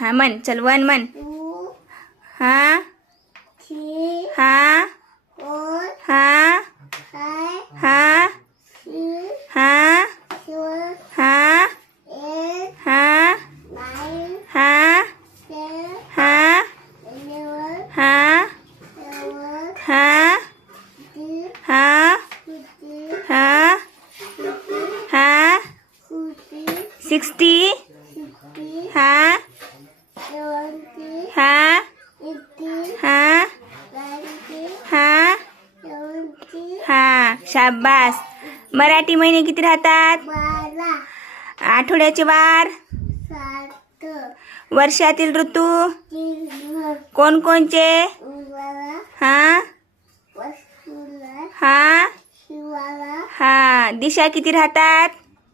हा म्हण, चल वन म्हण. टू हा थ्री हा फोर हा फाइव हा सिक्स हा सेवन हा एट हा नाइन हा 10 हा 11 हा 12 हा 13 हा 14 हा 15 हा 16 60 16 हा 17 हा 18 हा 19 हा 20 हा. शाबास. मराठी महिने किती राहतात? 12 आठवड्याचे वार, 7 वर्षातील ऋतू 3 कोणकोणचे? उन्हाळा हा वसुला हा हिवाळा हा. दिशा किती राहतात?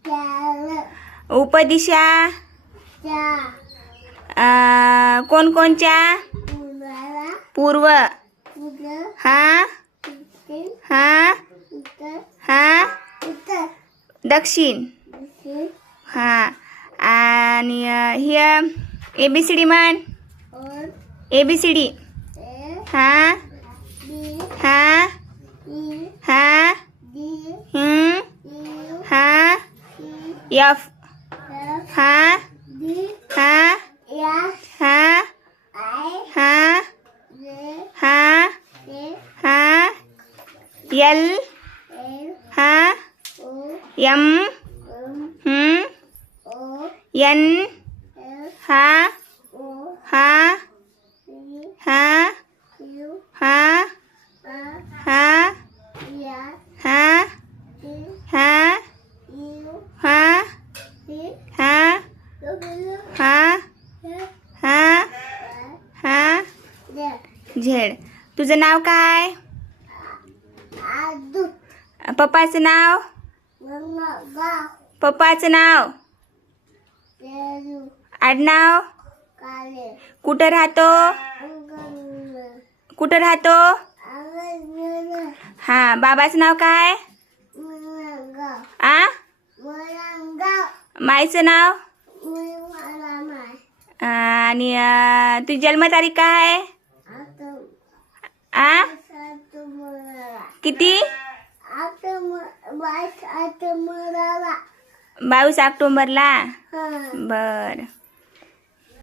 4 उपदिशा कोणकोणच्या? उन्हाळा पूर्व उन्हाळा हा उत्तर हा उत्तर हा उत्तर दक्षिण दक्षिण हा. आणि ही ABCD म्हण. और ABCD ए हा बी हा ई हा डी यू यू हा सी F एफ हा डी हा एफ हा आय हा जे हा के हा L एल हा O M M O N F हा ओ हा सी हा यू हा आ हा या हा टी हा यू हा सी हा डब्ल्यू हा एफ हा आय हा जे झेड. तुझं नाव काय? आदू पप्पाचं नाव? गंगा गा पप्पाचं नाव? पेरू आडनाव? काले कुठं राहतो? अंगण कुठं राहतो? अंगण हा. बाबाचं नाव काय? मुलगाव आ मुलगाव माईचं नाव? मुलगाला माय आणि तुझी जन्मतारीख काय आहे? आता आ सात मुलाला किती? आता बाईस आता मुलाला 22 ऑक्टोबरला. हा बर.